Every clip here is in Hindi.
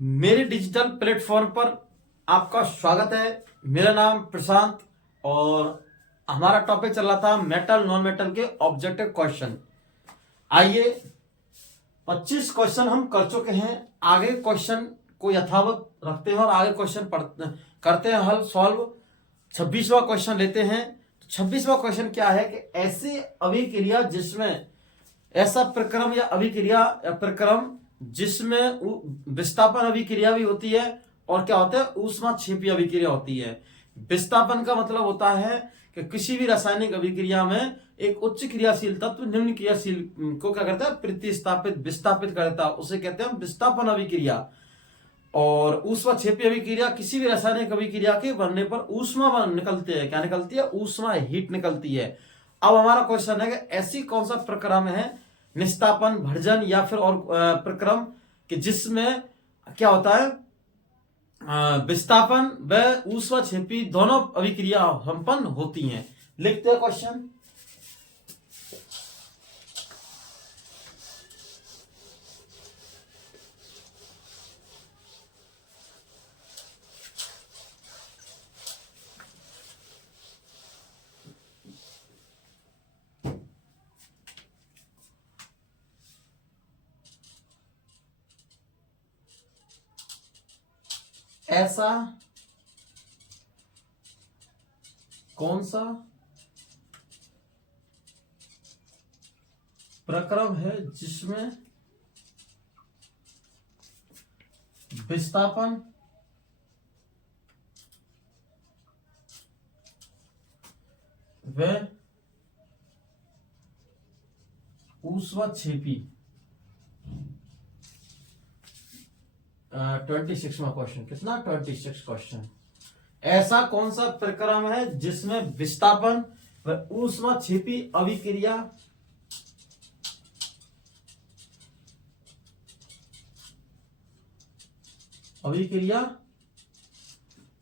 मेरे डिजिटल प्लेटफॉर्म पर आपका स्वागत है। मेरा नाम प्रशांत और हमारा टॉपिक चल रहा था मेटल नॉन मेटल के ऑब्जेक्टिव क्वेश्चन। आइए 25 क्वेश्चन हम कर चुके हैं। आगे क्वेश्चन को यथावत रखते हैं और आगे क्वेश्चन करते हैं हल सॉल्व। 26वां क्वेश्चन लेते हैं। 26वां क्वेश्चन क्या है कि ऐसी अभिक्रिया जिसमें ऐसा प्रक्रम या अभिक्रिया या प्रक्रम जिसमें विस्थापन अभिक्रिया भी होती है और क्या होता है ऊष्माक्षेपी अभिक्रिया होती है। विस्थापन का मतलब होता है कि किसी भी रासायनिक अभिक्रिया में एक उच्च क्रियाशील तत्व निम्न क्रियाशील को क्या करता है प्रतिस्थापित विस्थापित करता है, उसे कहते हैं विस्थापन अभिक्रिया। और ऊष्माक्षेपी अभिक्रिया किसी भी रासायनिक अभिक्रिया के बनने पर ऊष्मा निकलती है। क्या निकलती है? ऊष्मा, हीट निकलती है। अब हमारा क्वेश्चन है कि ऐसी कौन सा प्रक्रम है निस्तापन, भर्जन या फिर और प्रक्रम कि जिसमें क्या होता है विस्थापन व ऊष्माक्षेपी दोनों अभिक्रिया संपन्न होती हैं। लिखते हैं क्वेश्चन। ऐसा कौन सा प्रक्रम है जिसमें विस्थापन व ऊष्माक्षेपी 26वां क्वेश्चन। कितना? 26 क्वेश्चन। ऐसा कौन सा प्रक्रम है जिसमें विस्थापन व ऊष्माक्षेपी अभिक्रिया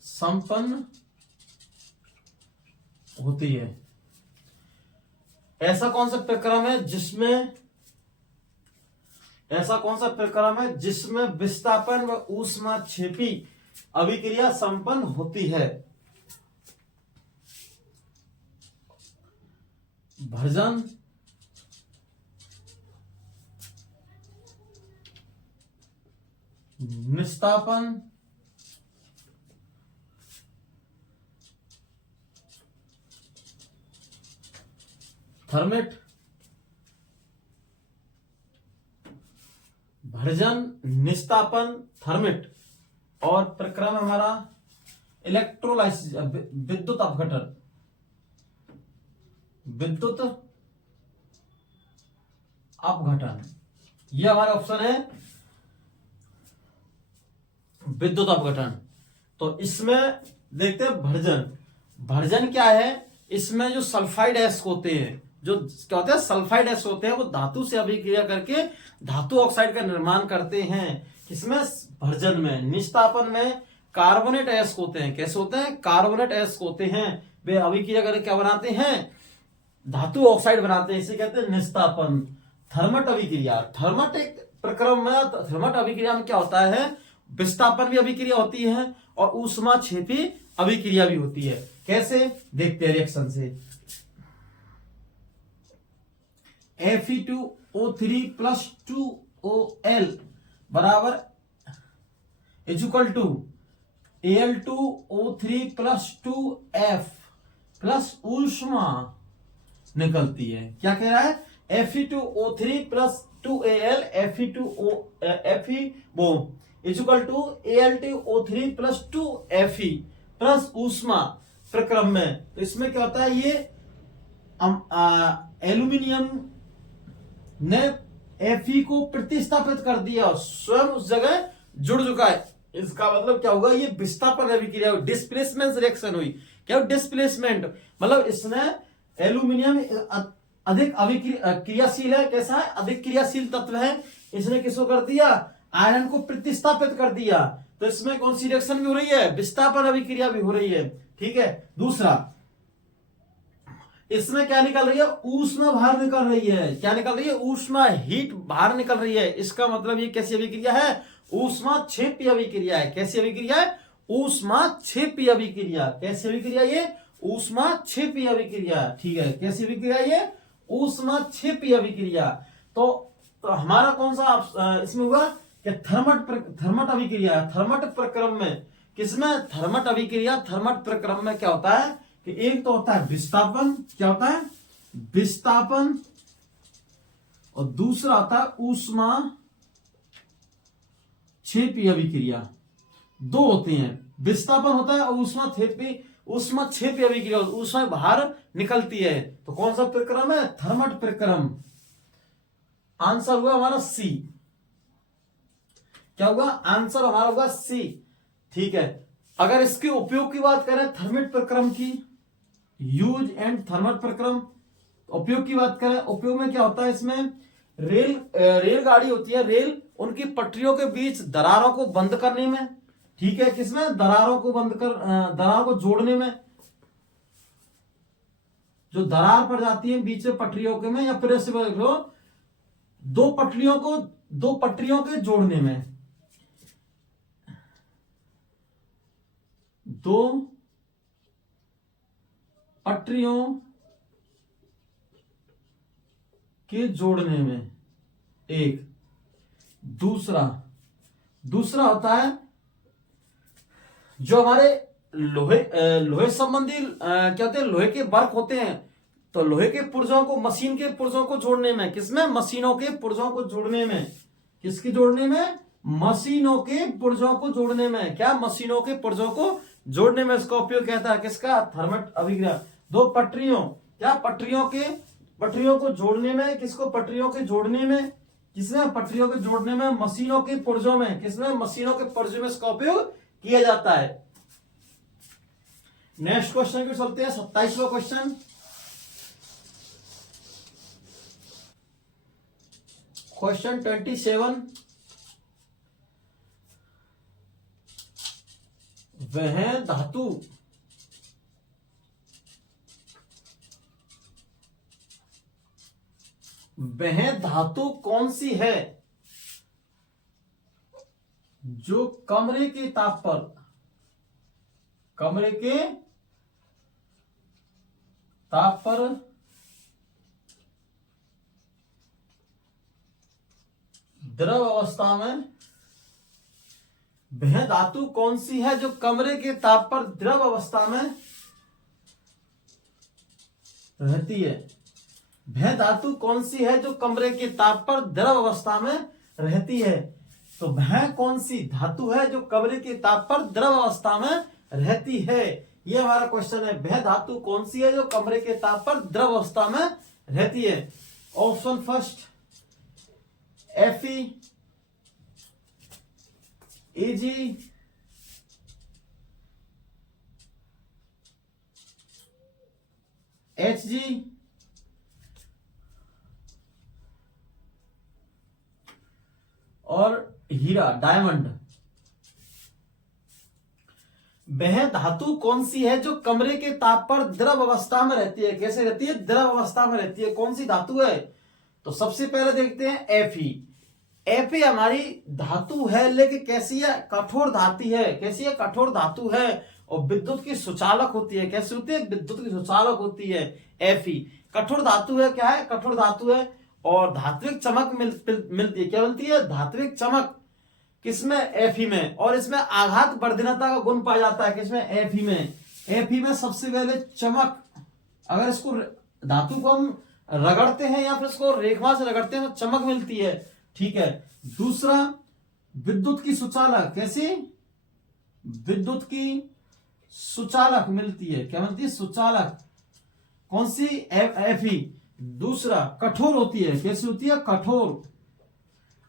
संपन्न होती है। ऐसा कौन सा प्रक्रम है जिसमें विस्थापन व ऊष्माक्षेपी अभिक्रिया संपन्न होती है? भर्जन, निस्तापन, थर्मेट। भर्जन, निस्तापन, थर्मिट और प्रक्रम हमारा इलेक्ट्रोलाइसिस विद्युत अपघटन। विद्युत अपघटन ये हमारा ऑप्शन है, विद्युत अपघटन। तो इसमें देखते हैं भर्जन। भर्जन क्या है? इसमें जो सल्फाइड एसिड होते हैं, जो क्या होते हैं सल्फाइड एसिड होते हैं, वो धातु से अभिक्रिया करके धातु ऑक्साइड का निर्माण करते हैं। किसमें? भर्जन में। निस्तापन में कार्बोनेट एसिड होते हैं। कैसे होते हैं? कार्बोनेट एसिड होते हैं। वे अभिक्रिया करके क्या बनाते हैं? धातु ऑक्साइड बनाते हैं। इसे कहते हैं निस्तापन। थर्मट अभिक्रिया। थर्मट एक प्रक्रम में, थर्मट अभिक्रिया में क्या होता है विस्थापन भी अभिक्रिया होती है और ऊष्माक्षेपी अभिक्रिया भी होती है। कैसे? देखते हैं रिएक्शन से। Fe2O3 प्लस 2OL बराबर equal to Al2O3 plus 2F plus ऊष्मा निकलती है। क्या कह रहा है? Fe2O3 plus 2Al equal to Al2O3 plus 2Fe plus ऊष्मा प्रक्रम में। तो इसमें क्या होता है, ये एल्यूमिनियम ने Fe को प्रतिस्थापित कर दिया, स्वयं उस जगह जुड़ चुका है। इसका मतलब क्या होगा? ये विस्थापन अभिक्रिया, डिस्प्लेसमेंट रिएक्शन हुई। क्या? डिस्प्लेसमेंट मतलब इसने एल्यूमिनियम अधिक क्रियाशील है। कैसा है? अधिक क्रियाशील तत्व है। इसने किसको कर दिया? आयरन को प्रतिस्थापित कर दिया। तो इसमें कौन सी रिएक्शन भी हो रही है? विस्थापन अभिक्रिया भी हो रही है। ठीक है। दूसरा, इसमें क्या निकल रही है? ऊष्मा बाहर निकल रही है। क्या निकल रही है? ऊष्मा, हीट बाहर निकल रही है। इसका मतलब ये कैसी अभिक्रिया है? ऊष्माक्षेपी अभिक्रिया है। कैसी अभिक्रिया है? ऊष्माक्षेपी अभिक्रिया। कैसी अभिक्रिया? ये ऊष्माक्षेपी अभिक्रिया। ठीक है, कैसी अभिक्रिया? ये ऊष्माक्षेपी अभिक्रिया। तो हमारा कौन सा इसमें हुआ कि थर्मट अभिक्रिया। थर्मट प्रक्रम में किसमें? थर्मट अभिक्रिया। थर्मट प्रक्रम में क्या होता है कि एक तो होता है विस्थापन। क्या होता है? विस्थापन। और दूसरा होता है ऊष्माक्षेपी अभिक्रिया। दो होते हैं, विस्थापन होता है और ऊष्माक्षेपी अभिक्रिया, ऊष्मा बाहर निकलती है। तो कौन सा प्रक्रम है? थर्मट प्रक्रम। आंसर हुआ हमारा सी। क्या हुआ? आंसर हमारा होगा सी। ठीक है, अगर इसके उपयोग की बात करें थर्मट प्रक्रम की, यूज एंड थर्मट प्रक्रम, उपयोग की बात करें, उपयोग में क्या होता है? इसमें रेलगाड़ी होती है, रेल, उनकी पटरियों के बीच दरारों को बंद करने में। ठीक है, किसमें? दरारों को जोड़ने में। जो दरार पड़ जाती है बीच में पटरियों के में, या फिर ऐसे दो पटरियों के जोड़ने में। दो पटरियों के जोड़ने में एक। दूसरा होता है जो हमारे लोहे संबंधी क्या होते हैं? लोहे के वर्क होते हैं। तो लोहे के पुर्जों को मशीन के पुर्जों को जोड़ने में। किसमें? मशीनों के पुर्जों को जोड़ने में। किसकी जोड़ने में? मशीनों के पुर्जों को जोड़ने में। क्या? मशीनों के पुर्जों को जोड़ने में इसका उपयोग कहता है। किसका? थर्मट अभिक्रिया। दो पटरियों, क्या? पटरियों को जोड़ने में। किसको? पटरियों के जोड़ने में। किसमें? पटरियों के जोड़ने में, मशीनों के पुर्जों में। किसमें? मशीनों के पुर्जों में इसका उपयोग किया जाता है। नेक्स्ट क्वेश्चन की चलते हैं, 27वां क्वेश्चन। क्वेश्चन 27, वह धातु कौन सी है जो कमरे के ताप पर द्रव अवस्था में, वह धातु कौन सी है जो कमरे के ताप पर द्रव अवस्था में रहती है? वह धातु कौन सी है जो कमरे के ताप पर द्रव अवस्था में रहती है? तो वह कौन सी धातु है जो कमरे के ताप पर द्रव अवस्था में रहती है? ये हमारा क्वेश्चन है। वह धातु कौन सी है जो कमरे के ताप पर द्रव अवस्था में रहती है? Option first Fe, Ag, Hg, और हीरा, डायमंड। वह धातु कौन सी है जो कमरे के ताप पर द्रव अवस्था में रहती है? कैसे रहती है? द्रव अवस्था में रहती है। कौन सी धातु है? तो सबसे पहले देखते हैं Fe। Fe हमारी धातु है, लेकिन कैसी है? कठोर धातु है। कैसी है? कठोर धातु है और विद्युत की सुचालक होती है। कैसी होती है? विद्युत की सुचालक होती है Fe। कठोर धातु है। क्या है? कठोर धातु है और धात्विक चमक मिलती है। क्या मिलती है? धात्विक चमक। किसमें? Fe में। और इसमें आघात वर्धनता का गुण पाया जाता है। किसमें? Fe में। Fe में सबसे पहले चमक। अगर इसको धातु को हम रगड़ते हैं या फिर इसको रेखा से रगड़ते हैं तो चमक मिलती है। ठीक है। दूसरा, विद्युत की सुचालक। कैसी? विद्युत की सुचालक मिलती है। क्या मिलती है? सुचालक। कौन सी? Fe। दूसरा, कठोर होती है। कैसी होती है?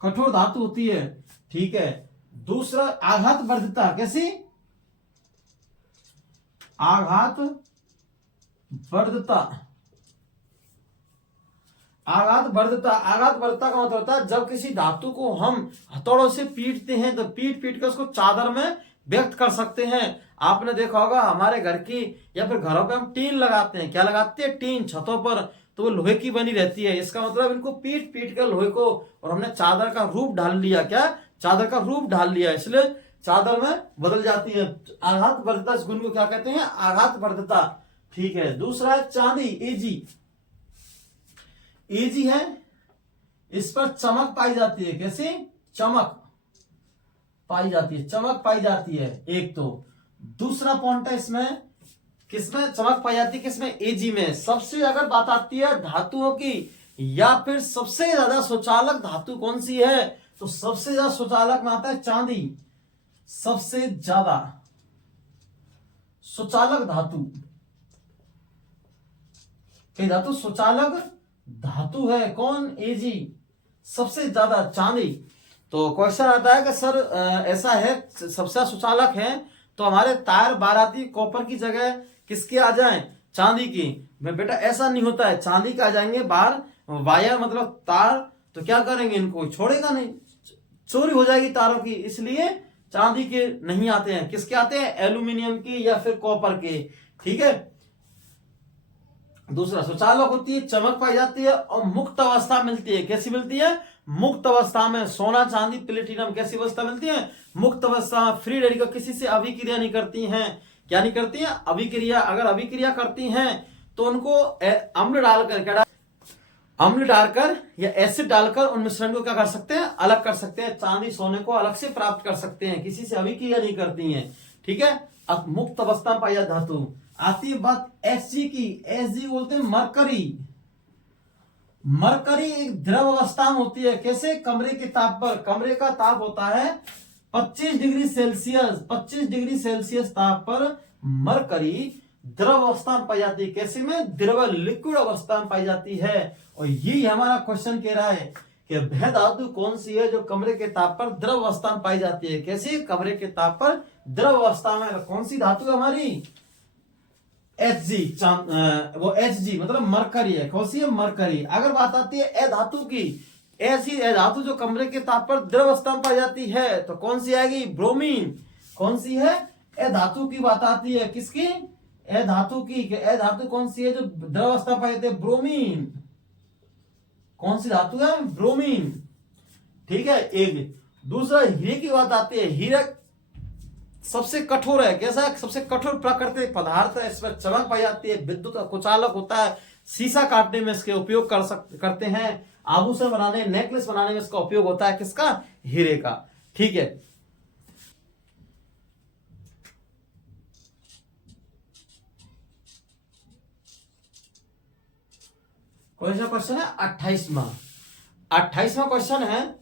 कठोर धातु होती है। ठीक है। दूसरा, आघात वर्धता। कैसी? आघात वर्धता। आघात वर्धता का मतलब होता है जब किसी धातु को हम हथौड़ों से पीटते हैं तो पीट कर उसको चादर में व्यक्त कर सकते हैं। आपने देखा होगा हमारे घर की या फिर घरों पे हम टीन लगाते हैं। क्या लगाते हैं? टीन छतों पर, तो वो लोहे की बनी रहती है। इसका मतलब इनको पीट कर लोहे को, और हमने चादर का रूप ढाल लिया। क्या? चादर का रूप ढाल लिया, इसलिए चादर में बदल जाती है। आघात वर्धता, इस गुण को क्या कहते हैं? आघात वर्धता। ठीक है। दूसरा है चांदी, एजी। एजी है, इस पर चमक पाई जाती है। कैसे? चमक पाई जाती है, चमक पाई जाती है एक तो। दूसरा पॉइंट है इसमें, किसमें चमक पाई जाती है? किसमें? एजी में। सबसे अगर बात आती है धातुओं की, या फिर सबसे ज्यादा सुचालक धातु कौन सी है, तो सबसे ज्यादा सुचालक में आता है चांदी। सबसे ज्यादा सुचालक धातु, धातु सुचालक धातु है कौन? एजी, सबसे ज्यादा चांदी। तो क्वेश्चन आता है कि सर ऐसा है सबसे सुचालक है, तो हमारे तार बाराती कॉपर की जगह किसके आ जाएं? चांदी की। मैं बेटा ऐसा नहीं होता है, चांदी के आ जाएंगे बाहर वायर मतलब तार, तो क्या करेंगे? इनको छोड़ेगा नहीं, चोरी हो जाएगी तारों की, इसलिए चांदी के नहीं आते हैं। किसके आते हैं? एल्यूमिनियम की या फिर कॉपर के। ठीक है। दूसरा सुचालक होती है, चमक पाई जाती है और मुक्त अवस्था मिलती है। कैसी मिलती है? मुक्त अवस्था में। सोना, चांदी, प्लेटिनम कैसी अवस्था मिलती है? मुक्त अवस्था। फ्री रेडिकल किसी से अभिक्रिया नहीं करती हैं। क्या नहीं करती हैं? अभिक्रिया। अगर अभिक्रिया करती हैं तो उनको अम्ल डालकर, क्या अम्ल डालकर या एसिड डालकर उन मिश्रण को क्या कर सकते हैं? अलग कर सकते हैं। चांदी सोने को अलग से प्राप्त कर सकते हैं, किसी से अभिक्रिया नहीं करती हैं। ठीक है। अब मुक्त अवस्था में पाई जाती धातु। आती है बात Hg की। Hg बोलते हैं मरकरी। मरकरी एक द्रव अवस्था में होती है। कैसे? कमरे के ताप पर। कमरे का ताप होता है 25 डिग्री सेल्सियस। 25 डिग्री सेल्सियस ताप पर मरकरी द्रव अवस्था में पाई जाती है। कैसे में? द्रव, लिक्विड अवस्था में पाई जाती है। और यही हमारा क्वेश्चन कह रहा है कि वह धातु कौन सी है जो कमरे के ताप पर द्रव अवस्था में पाई जाती है। कैसे? कमरे के ताप पर द्रव अवस्था में। कौन सी धातु है हमारी? Hg। वो Hg मतलब मरकरी है। कौन सी है? मरकरी। अगर बात आती है ए धातु की, ऐसी ए धातु जो कमरे के ताप पर द्रव अवस्था में पाई जाती है, तो कौन सी आएगी? ब्रोमीन। कौन सी है? ए धातु की बात आती है। किसकी? ए धातु की। ए धातु कौन सी है जो द्रव अवस्था में पाई जाती है? ब्रोमीन। कौन सी धातु है? ब्रोमीन। ठीक है। एक दूसरा हीरे की बात आती है। हीरा सबसे कठोर है। कैसा है? सबसे कठोर प्राकृतिक पदार्थ है। इसमें चमक पाई जाती है, विद्युत कुचालक होता है, शीशा काटने में इसके उपयोग करते हैं, आभूषण बनाने, नेकलेस बनाने में इसका उपयोग होता है। किसका? हीरे का। ठीक है। कौन सा क्वेश्चन है? 28वां। 28वां क्वेश्चन है,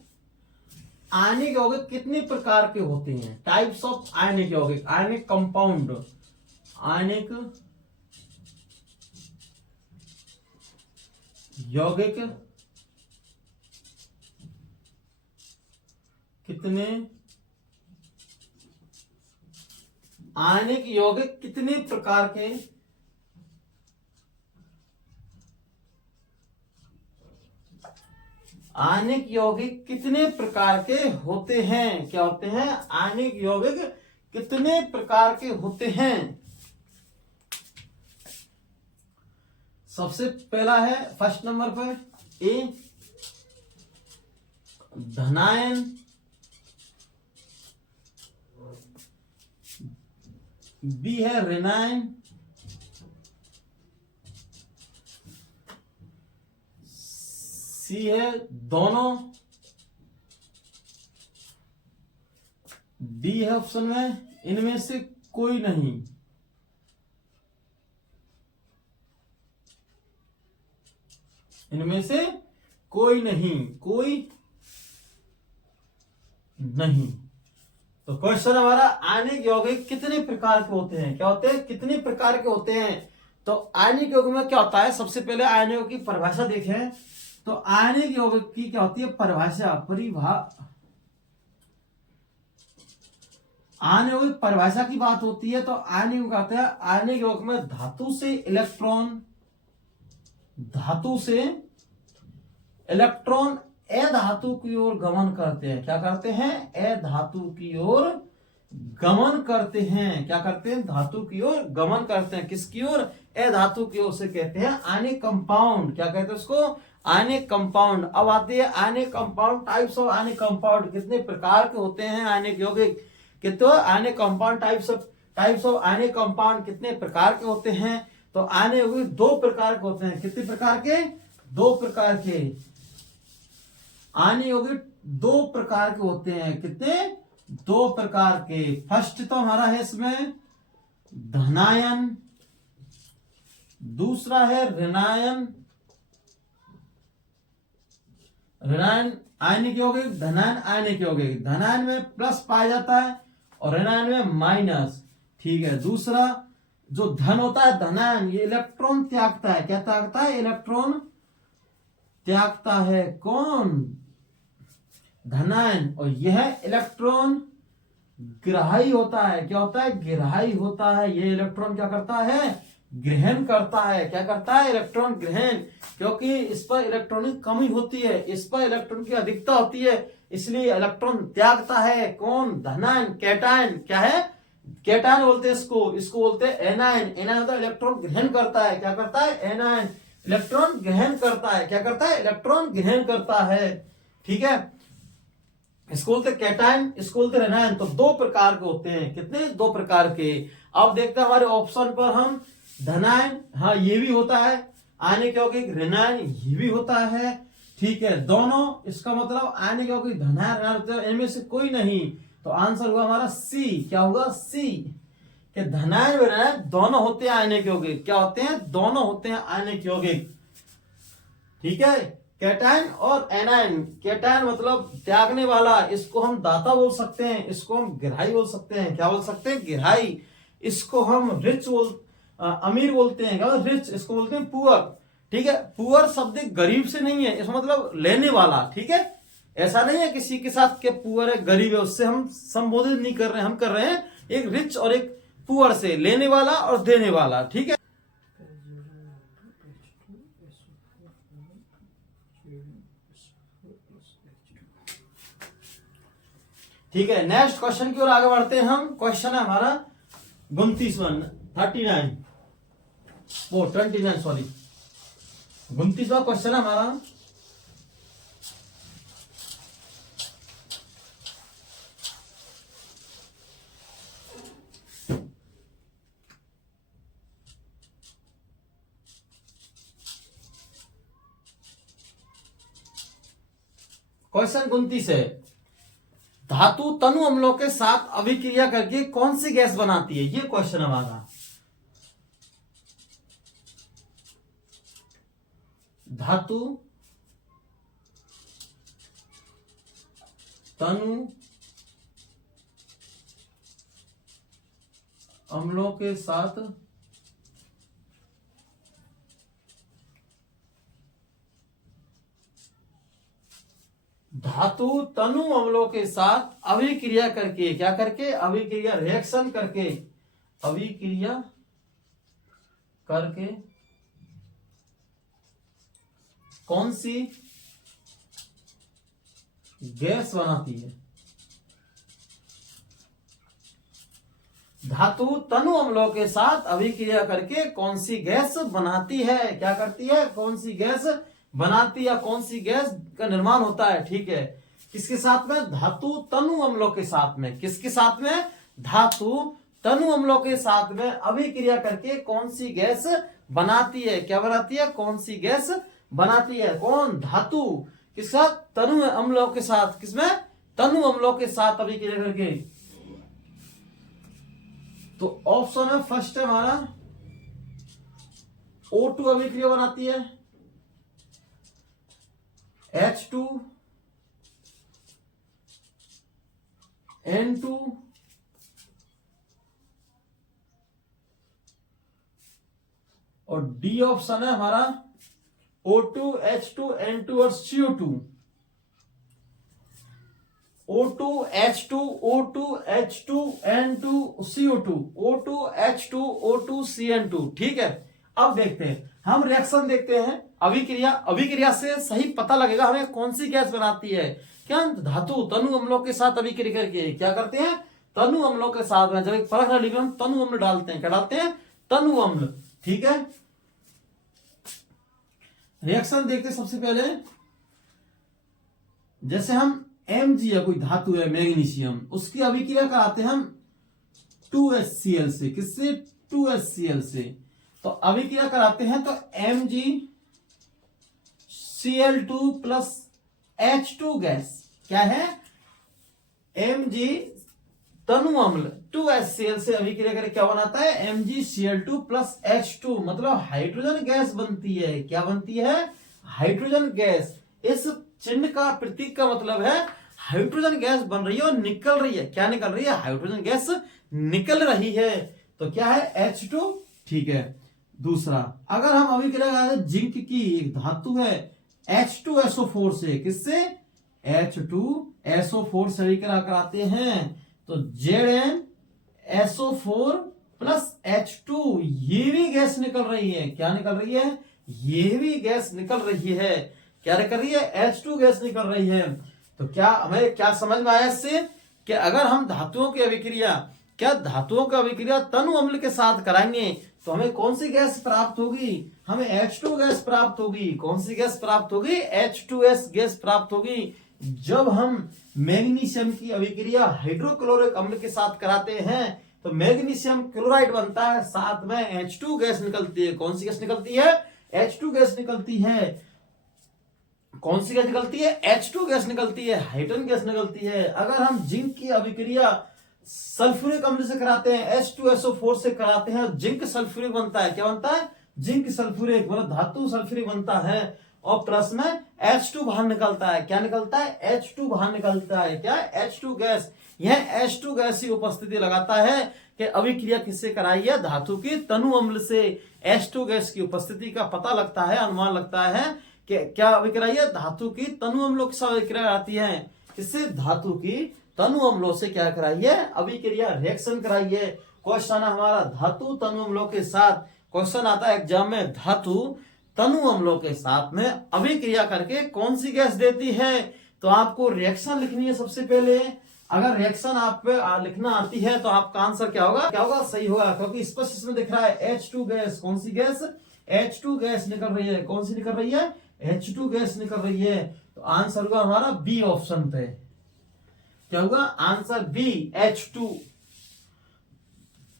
आयनिक यौगिक कितने प्रकार के होते हैं? टाइप्स ऑफ आयनिक यौगिक। Ionic compound. आयनिक यौगिक कितने, आयनिक यौगिक कितने प्रकार के आयनिक यौगिक कितने प्रकार के होते हैं? क्या होते हैं? आयनिक यौगिक कितने प्रकार के होते हैं? सबसे पहला है फर्स्ट नंबर पर ए धनायन, बी है ऋणायन, सी है दोनों, डी है ऑप्शन में इनमें से कोई नहीं। इनमें से कोई नहीं, कोई नहीं। तो क्वेश्चन हमारा आयनिक यौगिक कितने प्रकार के होते हैं? क्या होते हैं? कितने प्रकार के होते हैं? तो आयनिक यौगिक में क्या होता है? सबसे पहले आयनिक यौगिक की परिभाषा देखें तो आयनिक यौगिक की क्या होती है? परिभाषा। आयनिक यौगिक परिभाषा की बात होती है तो आयनिक यौगिक कहते हैं आयनिक यौगिक में धातु से इलेक्ट्रॉन ए धातु की ओर गमन करते हैं। क्या करते हैं? ए धातु की ओर गमन करते हैं। क्या करते हैं? धातु की ओर गमन करते हैं। किसकी ओर? अधातु की ओर से कहते हैं आयनिक कंपाउंड। क्या कहते हैं उसको? Ionic compound. अब आती है ionic compound, types of ionic compound. कितने प्रकार के होते हैं आयनिक यौगिक? कितने ionic compound types of ionic compound कितने प्रकार के होते हैं? तो आयनिक यौगिक दो प्रकार के होते हैं। कितने प्रकार के? दो प्रकार के। आयनिक यौगिक दो प्रकार के होते हैं। कितने? दो प्रकार के। फर्स्ट तो हमारा है इसमें धनायन, दूसरा है ऋणायन। ऋणायन आयनिक यौगिक, धनायन आयनिक यौगिक। धनायन में प्लस पाया जाता है और ऋणायन में माइनस। ठीक है। दूसरा जो धन होता है धनायन, ये इलेक्ट्रॉन त्यागता है। क्या त्यागता है? इलेक्ट्रॉन त्यागता है। कौन? धनायन। और यह इलेक्ट्रॉन ग्राही होता है। क्या होता है? ग्राही होता है। ये इलेक्ट्रॉन क्या करता है? ग्रहण करता है। क्या करता है? इलेक्ट्रॉन ग्रहण। क्योंकि इस पर इलेक्ट्रॉनिक कमी होती है, इस पर इलेक्ट्रॉन की अधिकता होती है, इसलिए इलेक्ट्रॉन त्यागता है। कौन? धनायन। कैटायन क्या है? कैटायन बोलते हैं इसको बोलते हैं एनायन। एनायन होता है इलेक्ट्रॉन ग्रहण करता है। क्या करता है? एनायन इलेक्ट्रॉन ग्रहण करता है। क्या करता है? इलेक्ट्रॉन ग्रहण करता है। ठीक है। इसको बोलते कैटायन, इसको बोलते एनायन। तो दो प्रकार के होते हैं। कितने? दो प्रकार के। अब देखते हैं हमारे ऑप्शन पर हम धनायन, हाँ ये भी होता है। आयनिक यौगिक ऋणायन, ये भी होता है। ठीक है। दोनों, इसका मतलब आयनिक यौगिक धनायन ऋणायन, इनमें से कोई नहीं। तो आंसर हुआ हमारा सी। क्या होगा? सी। कि धनायन ऋणायन दोनों होते हैं आयनिक यौगिक। क्या होते हैं? दोनों होते हैं आयनिक यौगिक। ठीक है। कैटायन और एनायन। कैटायन मतलब त्यागने वाला, इसको हम दाता बोल सकते हैं, इसको हम ग्राही बोल सकते हैं। क्या बोल सकते हैं? ग्राही। इसको हम अमीर बोलते हैं। क्या? रिच। इसको बोलते हैं पुअर। ठीक है। पुअर शब्द गरीब से नहीं है, इसका मतलब लेने वाला। ठीक है। ऐसा नहीं है किसी के साथ के पुअर है गरीब है, उससे हम संबोधित नहीं कर रहे हैं। हम कर रहे हैं एक रिच और एक पुअर से, लेने वाला और देने वाला। ठीक है। ठीक है। नेक्स्ट क्वेश्चन की ओर आगे बढ़ते हैं हम। क्वेश्चन है हमारा 29वां 39 वो 29 सॉरी 29वां क्वेश्चन है हमारा। क्वेश्चन 29 है, धातु तनु अम्लों के साथ अभिक्रिया करके कौन सी गैस बनाती है? ये क्वेश्चन हमारा। धातु तनु अम्लों के साथ धातु तनु अम्लों के साथ अभिक्रिया करके, क्या करके? अभिक्रिया, रिएक्शन करके, अभिक्रिया करके कौन सी गैस बनाती है? धातु तनु अम्लों के साथ अभिक्रिया करके कौन सी गैस बनाती है? क्या करती है? कौन सी गैस बनाती है? कौन सी गैस का निर्माण होता है? ठीक है। किसके साथ में? धातु तनु अम्लों के साथ में। किसके साथ में? धातु तनु अम्लों के साथ में अभिक्रिया करके कौन सी गैस बनाती है? क्या बनाती है? कौन सी गैस बनाती है? कौन? धातु किस साथ? तनु अम्लों के साथ। किसमें? तनु अम्लों के साथ अभिक्रिया करके। तो ऑप्शन है फर्स्ट है हमारा O2 अभिक्रिया बनाती है, H2 N2 और डी ऑप्शन है हमारा O2 H2 N2 और CO2। O2 H2 O2 H2 N2 CO2 O2 H2 O2 CN2। ठीक है। अब देखते हैं हम रिएक्शन देखते हैं। अभिक्रिया से सही पता लगेगा हमें कौन सी गैस बनाती है। क्या? धातु तनु अम्लों के साथ अभिक्रिया करके क्या करते हैं? तनु अम्लों के साथ में जब एक परख नली में हम तनु अम्ल डालते हैं, क्या डालते हैं? तनु अम्ल। ठीक है, रिएक्शन देखते सबसे पहले, जैसे हम Mg या कोई धातु है मैग्नीशियम, उसकी अभिक्रिया कराते हैं हम 2HCl से। किससे? 2HCl से। तो अभिक्रिया कराते हैं तो MgCl2 प्लस H2 गैस क्या है? Mg तनु अम्ल 2HCl से अभिक्रिया करके क्या बनाता है? MgCl2 प्लस H2, मतलब हाइड्रोजन गैस बनती है। क्या बनती है? Hydrogen gas. इस चिन्ह का, प्रतीक का मतलब है हाइड्रोजन गैस बन रही है और निकल रही है। क्या निकल रही है? हाइड्रोजन गैस निकल रही है। तो क्या है? H2। ठीक है, दूसरा, अगर हम अभिक्रिया कराते हैं जिंक की, एक धातु है, H2SO4 से। किससे? H2SO4 से अभिक्रिया कराते हैं तो ZnSO4 प्लस H2, ये भी गैस निकल रही है। क्या निकल रही है? ये भी गैस निकल रही है। क्या निकल रही है? H2 गैस निकल रही है। तो क्या हमें क्या समझ में आया इससे कि अगर हम धातुओं की अभिक्रिया, क्या धातुओं की अभिक्रिया तनु अम्ल के साथ कराएंगे तो हमें कौन सी गैस प्राप्त होगी? हमें H2 गैस प्राप्त होगी। कौन सी गैस प्राप्त होगी? H2S गैस प्राप्त होगी। जब हम मैग्नीशियम की अभिक्रिया हाइड्रोक्लोरिक अम्ल के साथ कराते हैं तो मैग्नीशियम क्लोराइड बनता है, साथ में H2 गैस निकलती है। कौन सी गैस निकलती है? H2 गैस निकलती है। कौन सी गैस निकलती है? H2 गैस निकलती है, हाइड्रोजन गैस निकलती है। अगर हम जिंक की अभिक्रिया सल्फ्यूरिक अम्ल से कराते हैं, H2SO4 से कराते हैं, जिंक सल्फ्यूरिक बनता है। क्या बनता है? जिंक सल्फ्यूरिक, मतलब धातु सल्फ्यूरिक बनता है और प्लस में H2 बाहर निकलता है। क्या निकलता है? H2 बाहर निकलता है। क्या? H2 gas. यह H2 गैस ही उपस्थिति लगाता है कि अभिक्रिया किससे कराई है? धातु की तनु अम्ल से। H2 गैस की उपस्थिति का पता लगता है, अनुमान लगता है कि क्या अभिक्रिया है? धातु की तनु अम्लों के साथ अभिक्रिया आती है। किससे? धातु की तनु अम्लों से क्या कराई है? अभिक्रिया, रिएक्शन कराई है। क्वेश्चन हमारा धातु तनु अम्लों के साथ, क्वेश्चन आता है एग्जाम में, धातु तनु अम्लों के साथ में अभिक्रिया करके कौन सी गैस देती है? तो आपको रिएक्शन लिखनी है सबसे पहले। अगर रिएक्शन आप पे लिखना आती है तो आपका आंसर क्या होगा? क्या होगा? सही होगा, क्योंकि स्पष्ट इसमें दिख रहा है H2 गैस। कौन सी गैस? H2 गैस निकल रही है। कौन सी निकल रही है? H2 गैस निकल रही है। तो आंसर होगा हमारा बी ऑप्शन पे। क्या होगा? Answer B, H2।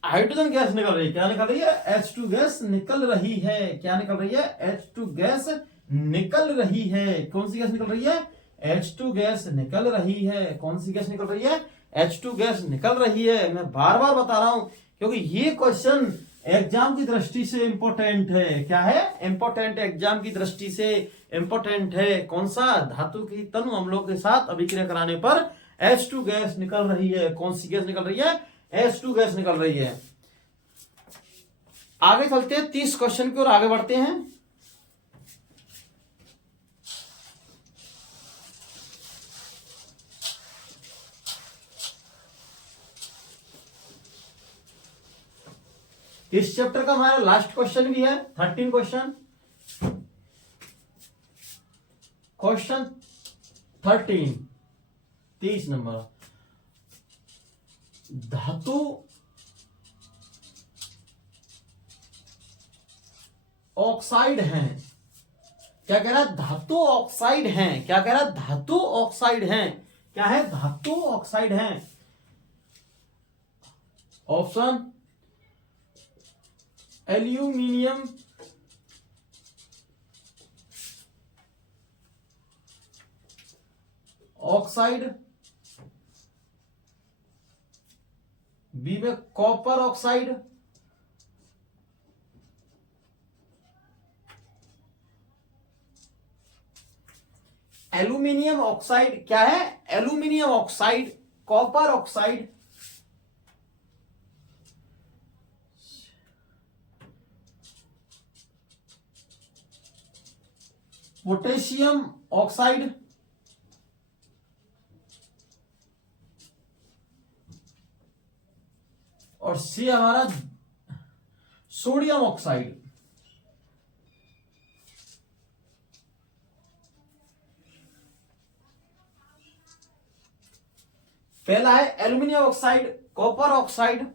Hydrogen gas निकल रही है। क्या निकल रही है? H2 गैस निकल रही है। क्या निकल रही है? H2 गैस निकल रही है। कौन सी गैस निकल रही है? H2 गैस निकल रही है। कौन सी गैस निकल रही है? H2 गैस निकल रही है। मैं बार बार बता रहा हूं क्योंकि ये क्वेश्चन एग्जाम की दृष्टि से इंपॉर्टेंट है। क्या है? इंपॉर्टेंट, एग्जाम की दृष्टि से इंपॉर्टेंट है। कौन सा? धातु की तनु अम्लों के साथ अभिक्रिया कराने पर H2 गैस निकल रही है। कौन सी गैस निकल रही है? H2 गैस निकल रही है। आगे चलते हैं, 30 क्वेश्चन की ओर आगे बढ़ते हैं। इस चैप्टर का हमारा लास्ट क्वेश्चन भी है, 13 क्वेश्चन। क्वेश्चन 13, 30 नंबर, धातु ऑक्साइड हैं। क्या कह रहा है? धातु ऑक्साइड हैं। क्या कह रहा है? धातु ऑक्साइड हैं। क्या है? धातु ऑक्साइड हैं। ऑप्शन एल्यूमिनियम, ऑक्साइड, बी में कॉपर ऑक्साइड, एल्यूमिनियम ऑक्साइड। क्या है? Aluminium oxide, copper oxide, potassium oxide, और सी हमारा सोडियम ऑक्साइड। पहला है aluminium oxide, copper oxide,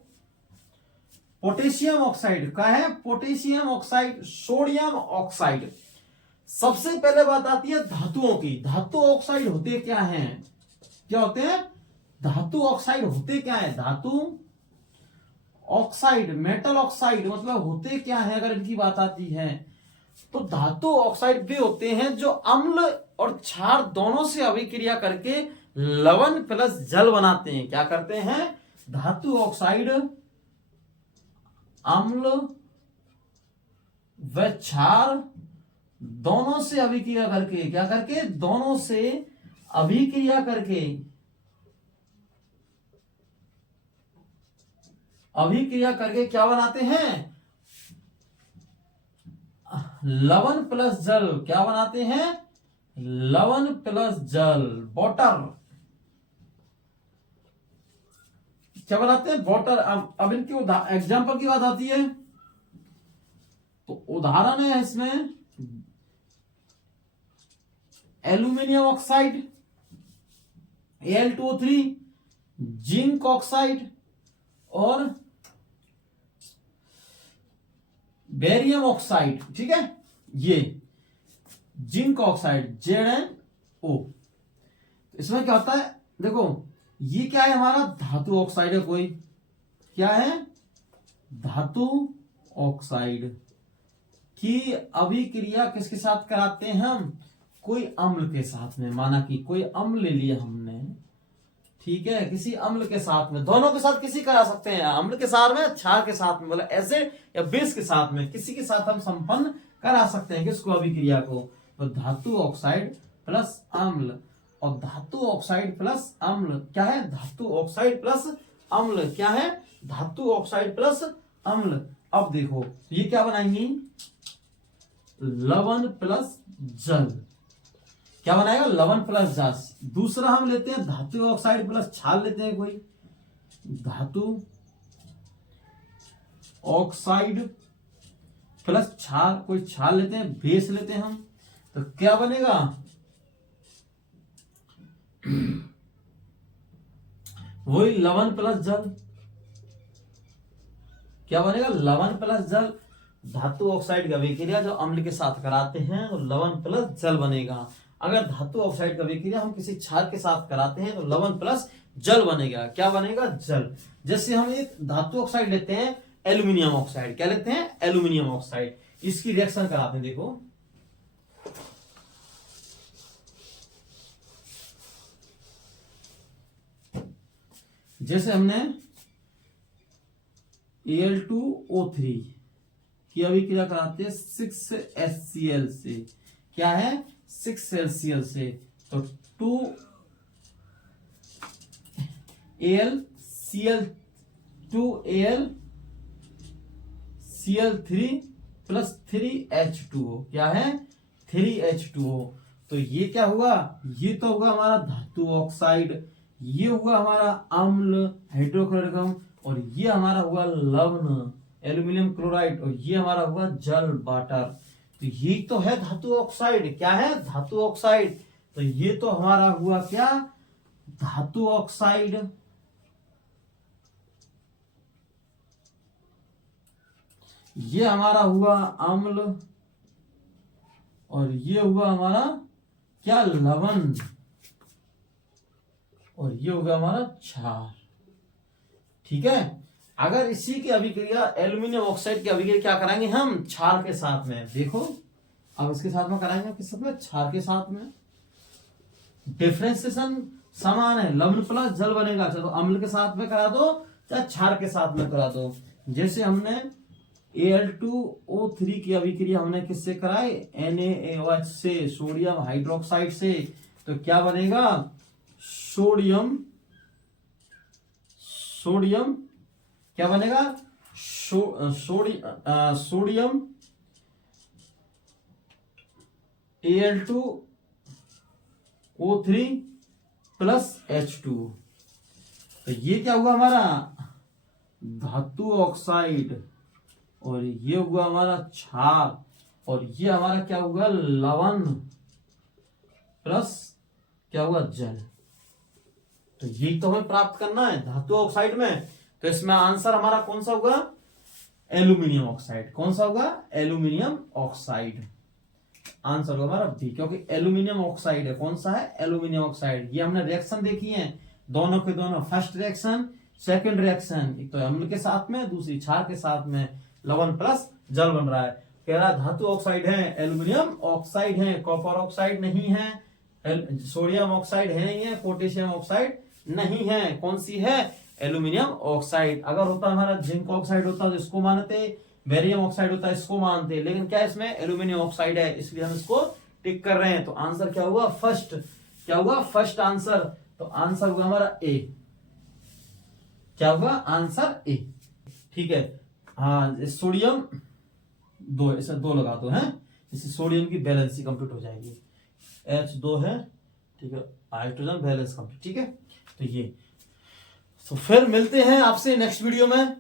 potassium oxide का है, पोटेशियम ऑक्साइड, सोडियम ऑक्साइड। सबसे पहले बात आती है धातुओं की। धातु ऑक्साइड होते क्या हैं? क्या होते हैं? धातु ऑक्साइड होते क्या है? धातु ऑक्साइड, मेटल ऑक्साइड मतलब होते क्या है? अगर इनकी बात आती है तो धातु ऑक्साइड वे होते हैं जो अम्ल और क्षार दोनों से अभिक्रिया करके लवण प्लस जल बनाते हैं। क्या करते हैं? धातु ऑक्साइड अम्ल व क्षार दोनों से अभिक्रिया करके, क्या करके? दोनों से अभिक्रिया करके, अभिक्रिया करके क्या बनाते हैं? लवण प्लस जल। क्या बनाते हैं? लवण प्लस जल, वाटर। क्या बनाते हैं? वाटर। अब इनकी एग्जाम्पल की बात आती है तो उदाहरण है इसमें aluminium oxide Al2O3, zinc oxide और बेरियम ऑक्साइड। ठीक है, ये जिंक ऑक्साइड ZnO। इसमें क्या होता है? देखो ये क्या है? हमारा धातु ऑक्साइड है। कोई क्या है? धातु ऑक्साइड की अभिक्रिया किसके साथ कराते हैं हम? कोई अम्ल के साथ में। माना कि कोई अम्ल ले लिया हमने, ठीक है, किसी अम्ल के साथ में, दोनों के साथ किसी करा सकते हैं, अम्ल के साथ में, क्षार के साथ में, मतलब एसिड या बेस के साथ में, किसी के साथ हम संपन्न करा सकते हैं किसको? अभिक्रिया को। तो धातु ऑक्साइड प्लस अम्ल, और धातु ऑक्साइड प्लस अम्ल क्या है? धातु ऑक्साइड प्लस अम्ल क्या है? धातु ऑक्साइड प्लस अम्ल। अब देखो ये क्या बनाएंगी? लवण प्लस जल। क्या बनाएगा? लवण प्लस जल। दूसरा हम लेते हैं धातु ऑक्साइड प्लस क्षार लेते हैं। कोई धातु ऑक्साइड प्लस क्षार, कोई क्षार लेते हैं, बेस लेते हैं हम, तो क्या बनेगा? वही लवण प्लस जल। क्या बनेगा? लवण प्लस जल। धातु ऑक्साइड का अभिक्रिया जो अम्ल के साथ कराते हैं तो लवण प्लस जल बनेगा। अगर धातु ऑक्साइड का अभिक्रिया हम किसी क्षार के साथ कराते हैं तो लवण प्लस जल बनेगा। क्या बनेगा? जल। जैसे हम एक धातु ऑक्साइड लेते हैं एल्यूमिनियम ऑक्साइड। क्या लेते हैं? Aluminium oxide. इसकी रिएक्शन कराते हैं। देखो जैसे हमने Al2O3 की अभिक्रिया कराते हैं 6HCl से। क्या है? 6HCl से, तो 2AlCl3 प्लस 3H2O। क्या है? 3H2O। तो ये क्या हुआ? ये तो होगा हमारा धातु ऑक्साइड, ये हुआ हमारा अम्ल हाइड्रोक्लोरिक, और ये हमारा हुआ लवण एल्यूमिनियम क्लोराइड, और ये हमारा हुआ जल वाटर। तो ये तो है धातु ऑक्साइड। क्या है? धातु ऑक्साइड। तो ये तो हमारा हुआ क्या? धातु ऑक्साइड। ये हमारा हुआ अम्ल, और ये हुआ हमारा क्या? लवण, और ये होगा हमारा क्षार। ठीक है, अगर इसी की अभिक्रिया एल्यूमिनियम ऑक्साइड की अभिक्रिया क्या कराएंगे हम? क्षार के साथ में। देखो अब इसके साथ में कराएंगे, किस साथ में? क्षार के साथ में। डिफरेंशिएशन समान है, लवण प्लस जल बनेगा। चलो अम्ल के साथ में करा दो चाहे क्षार के साथ में करा दो। जैसे हमने Al2O3 की अभिक्रिया हमने किससे कराई? NaOH से, सोडियम हाइड्रोक्साइड से। तो क्या बनेगा? सोडियम क्या बनेगा? Sodium Al2O3 plus H2। तो ये क्या हुआ हमारा? धातु ऑक्साइड, और ये हुआ हमारा क्षार, और ये हमारा क्या हुआ? लवण प्लस क्या हुआ? जल। तो यही तो हमें प्राप्त करना है धातु ऑक्साइड में। तो इसमें आंसर हमारा कौन सा होगा, एल्यूमिनियम ऑक्साइड। कौन सा होगा, एल्यूमिनियम ऑक्साइड। आंसर होगा हमारा बी, क्योंकि एल्यूमिनियम ऑक्साइड है। कौन सा है, एल्यूमिनियम ऑक्साइड। ये हमने रिएक्शन देखी है दोनों के दोनों, फर्स्ट रिएक्शन सेकंड रिएक्शन, एक तो अम्ल के साथ में, दूसरी क्षार के साथ में, लवण प्लस जल बन रहा है। कह रहा धातु ऑक्साइड है, एल्यूमिनियम ऑक्साइड है, कॉपर ऑक्साइड नहीं है, सोडियम ऑक्साइड है नहीं है, पोटेशियम ऑक्साइड नहीं है। कौन सी है, एल्यूमिनियम ऑक्साइड। अगर होता हमारा जिंक ऑक्साइड होता तो इसको मानते, बेरियम ऑक्साइड होता है इसको मानते, लेकिन क्या इसमें एल्यूमिनियम ऑक्साइड है, इसलिए हम इसको टिक कर रहे हैं। तो आंसर क्या हुआ, फर्स्ट। क्या हुआ, फर्स्ट आंसर। तो आंसर हुआ हमारा ए। क्या हुआ, आंसर ए। ठीक है, हाँ सोडियम दो, ऐसा दो लगा दो है, इससे सोडियम की बैलेंसी कंप्लीट हो जाएगी। H2 है, ठीक है, हाइड्रोजन बैलेंस कंप्लीट। ठीक है, तो ये तो फिर मिलते हैं आपसे नेक्स्ट वीडियो में।